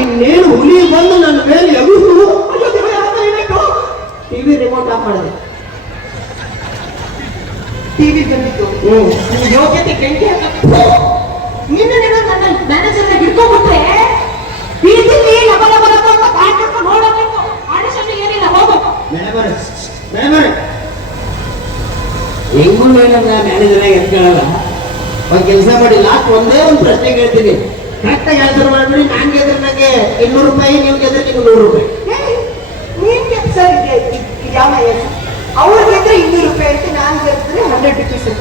ಇನ್ನೇನು ಹುಲಿ ಬಂದು ನನ್ನ ಮೇಲೆ ಎಗುರು ಟಿವಿ ರಿಮೋಟ್ ಆಫ್ ಮಾಡಿದೆ. ಟಿವಿ ಬಂದಿತ್ತು. ಯೋಗ್ಯತೆ ಕೆಂಟಿ ನಿನ್ನ ನಿನ್ನ ನನ್ನ ಮ್ಯಾನೇಜರ್ ಹಿಡ್ಕೊಂಡ್ಬಿಟ್ರೆ ಬೀದಿಲಿ ಲಬ ಲಬ ಲಬ ಅಂತ ಬ್ಯಾಗ್ ಹಿಡ್ಕೊಂಡು ನೋಡಬೇಕು. ಆಡಿಷನ್ ಏನಿಲ್ಲ ಹೋಗು. ಮೇಡಮರೆ ಮೇಡಮರೆ. ಹೆಂಗೂ ನನ್ನ ಮ್ಯಾನೇಜರ್ ಆಗಿ ಕೇಳಲ್ಲ ಒಂದು ಕೆಲಸ ಮಾಡಿ ಲಾಸ್ಟ್ ಒಂದೇ ಒಂದು ಪ್ರಶ್ನೆ ಕೇಳ್ತೀನಿ. ಕರೆಕ್ಟಾಗಿ ಆನ್ಸರ್ ಮಾಡ್ಬಿಡಿ ನಾನು ಗೆದ್ರೆ ನನಗೆ ಇನ್ನೂರು ರೂಪಾಯಿ ನೀವು ಗೆದ್ರೆ ನಿಮ್ಗೆ ನೂರು ರೂಪಾಯಿ. ನೀನ್ ಇದೆ ಯಾವ ಅವ್ರು ಗೆದ್ರೆ ಇನ್ನೂರು ರೂಪಾಯಿ ಅಂತ ನಾನು ಗೆದ್ರೆ ಹಂಡ್ರೆಡ್ ರುಪೀಸ್ ಅಂತ.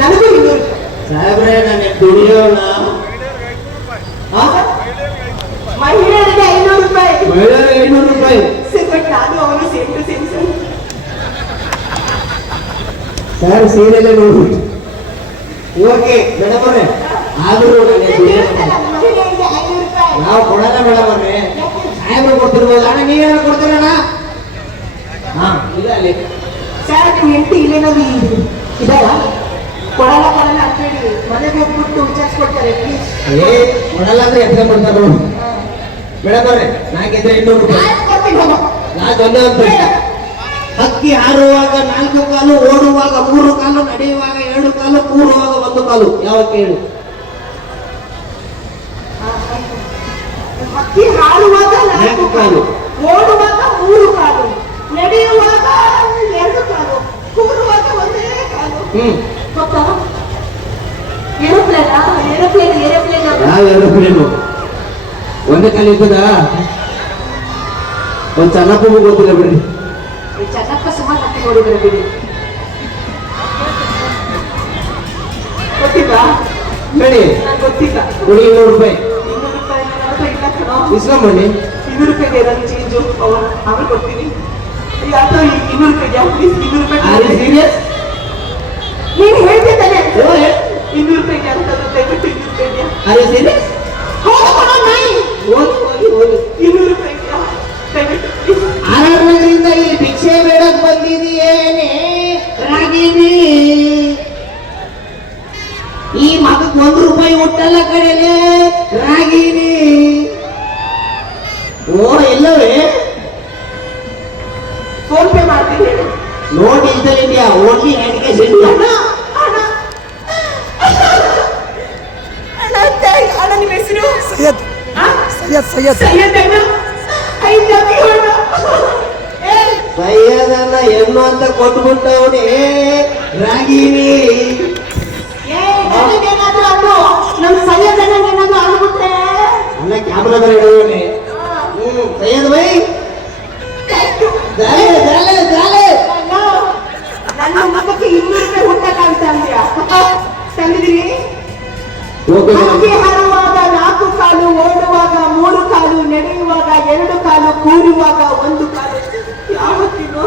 ನನಗೂ ಇನ್ನೂರು ರೂಪಾಯಿ. ಸಾಹೇಬ್ರೆ ನಾನು ದುಡಿಯೋಣ. ಹಾ? ಮಹಿಳೆಯರಿಗೆ ಐನೂರು ರೂಪಾಯಿ. ಮಹಿಳೆಯರಿಗೆ ಐನೂರು ರೂಪಾಯಿ. ಸರ್ ನಾನು ಅವನು same to same sir. Sir ಸೀರಿಯಲ್ಲೇ ನೋಡಿ ಓಕೆ ಮೇಡಮ್ ಅವರೇ ಆದರೂ ನನಗೆ ದುಡಿಯೋಣ ಮಹಿಳೆಯರಿಗೆ ಐನೂರು ರೂಪಾಯಿ ನಾವು ಕೊಡಲ್ಲ ಮೇಡಮ್ ಅವ್ರೆ ಸಾಹೇಬ್ರು ಕೊಡ್ತಿರ್ಬೋದು. ಅಣ್ಣ ನೀವೇನ ಕೊಡ್ತೀರಣ್ಣ ಹಾ ಇಲ್ಲ ಅಲ್ಲಿ. ಸರ್ ನಿಮ್ಮ ಹೆಂಡತಿ ಇಲ್ಲೇನಾದ್ರು ಇದಾವ ಕೊಡಲ್ಲ ಕೊಡಲ್ಲ ಅಂತೇಳಿ ಮನೆಗೆ ಹೋಗ್ಬಿಟ್ಟು ವಿಚಾರಿಸ್ಕೊಡ್ತಾರೆ ಪ್ಲೀಸ್ ಏ ಕೊಡಲ್ಲ ಅಂದ್ರೆ ನೋಡಿ. ಮೇಡಮ್ ಅವ್ರೆ ಇನ್ನೂರು ಒಂದೇ ಹಕ್ಕಿ ಹಾರುವಾಗ ನಾಲ್ಕು ಕಾಲು ಓಡುವಾಗ ಮೂರು ಕಾಲು ನಡೆಯುವಾಗ ಎರಡು ಕಾಲು ಕೂರುವಾಗ ಒಂದು ಕಾಲು. ಯಾವ ಕೇಳು? ಹಕ್ಕಿ ಹಾಡುವಾಗ ನಾಲ್ಕು ಕಾಲು. ಓಡುವಾಗ ಮೂರು ಕಾಲು ನಡೆಯುವಾಗ ಎರಡು ಕಾಲು ಕೂರುವಾಗ ಒಂದೇ ಕಾಲು. ಗೊತ್ತಾ ಏರೋಪ್ಲೇನ್? ಏರೋಪ್ಲೇನ್ ಏರೋಪ್ಲೇನ್ ಯಾವ ಏರೋಪ್ಲೇನು. ಒಂದೇ ಕಾಲು ಇದ್ದದ? ಒಂದ್ ಚೆನ್ನಪ್ಪ ಗೊತ್ತಿಲ್ಲ ಬಿಡ್ರಿ. ಚೆನ್ನಪ್ಪ ಸುಮಾರು ತಪ್ಪಿ ನೋಡಿದ್ರೆ ಬಿಡಿ. ಗೊತ್ತಿಲ್ಲ ಹೇಳಿ. ಗೊತ್ತಿಲ್ಲ. ಕೊಡಿ ನೂರು ರೂಪಾಯಿ. ಹತ್ರ ಬನ್ನಿ ಇನ್ನೂರು ರೂಪಾಯಿಗೆ ಏನಾದ್ರು ಚೇಂಜ್ ಅವನು ಆಮೇಲೆ ಕೊಡ್ತೀನಿ ಈ ರೂಪಾಯಿ ಇಲ್ಲಿ ಭಿಕ್ಷೆ ಬೇಡಕ್ ಈ ಒಂದು ರೂಪಾಯಿ ಹುಟ್ಟಲ್ಲ ಕಡೆಲೆ. ಓ ಎಲ್ಲವೇ? ಫೋನ್ ಪೇ ಮಾಡ್ತೀನಿ ಹೇಳು. No digital India only education India ಅಣ್ಣ ಅಣ್ಣ. ಅಣ್ಣ thank- ಅಣ್ಣ ನಿಮ್ಮ ಹೆಸರು? ಸೈಯದ್. ಆ? ಸೈಯದ್ ಸೈಯದ್. ಸೈಯದ್ ಅಣ್ಣ. ಐ ಲವ್ ಯು ಅಣ್ಣ ಏ. ಸೈಯದನ್ನ ಹೆಣ್ಣು ಅಂತ ಕೊಟ್ಬಿಟ್ಟವನೇ ರಾಗಿನಿ. ಏ ನನಗೇನಾದ್ರೂ ಅದು ನಮ್ಮ ಸೈಯದ್ ಅಣ್ಣಂಗೆ ಏನಾದ್ರೂ ಆಗ್ಬಿಟ್ರೆ ಇಡೋನೆ ನನ್ನ ಮಗಕ್ಕೆ ಇನ್ನೂರು ರೂಪಾಯಿ ಹುಟ್ಟಲ್ಲ ಅಂತ ಅಂದ್ಯ ತಂದಿದ್ದೀನಿ ಹಾರುವಾಗ ನಾಲ್ಕು ಕಾಲು ಓಡುವಾಗ ಮೂರು ಕಾಲು ನಡೆಯುವಾಗ ಎರಡು ಕಾಲು ಕೂರುವಾಗ ಒಂದು ಕಾಲು. ಯಾವತ್ತಿನೋ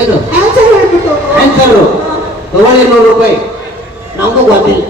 ಏನು? ಆನ್ಸರ್ ಹೇಳ್ಬಿಟ್ಟು. ಆನ್ಸರ್ ತಗೊಳ್ಳಿ ನೂರು ರೂಪಾಯಿ. ನಮಗೂ ಗೊತ್ತಿಲ್ಲ.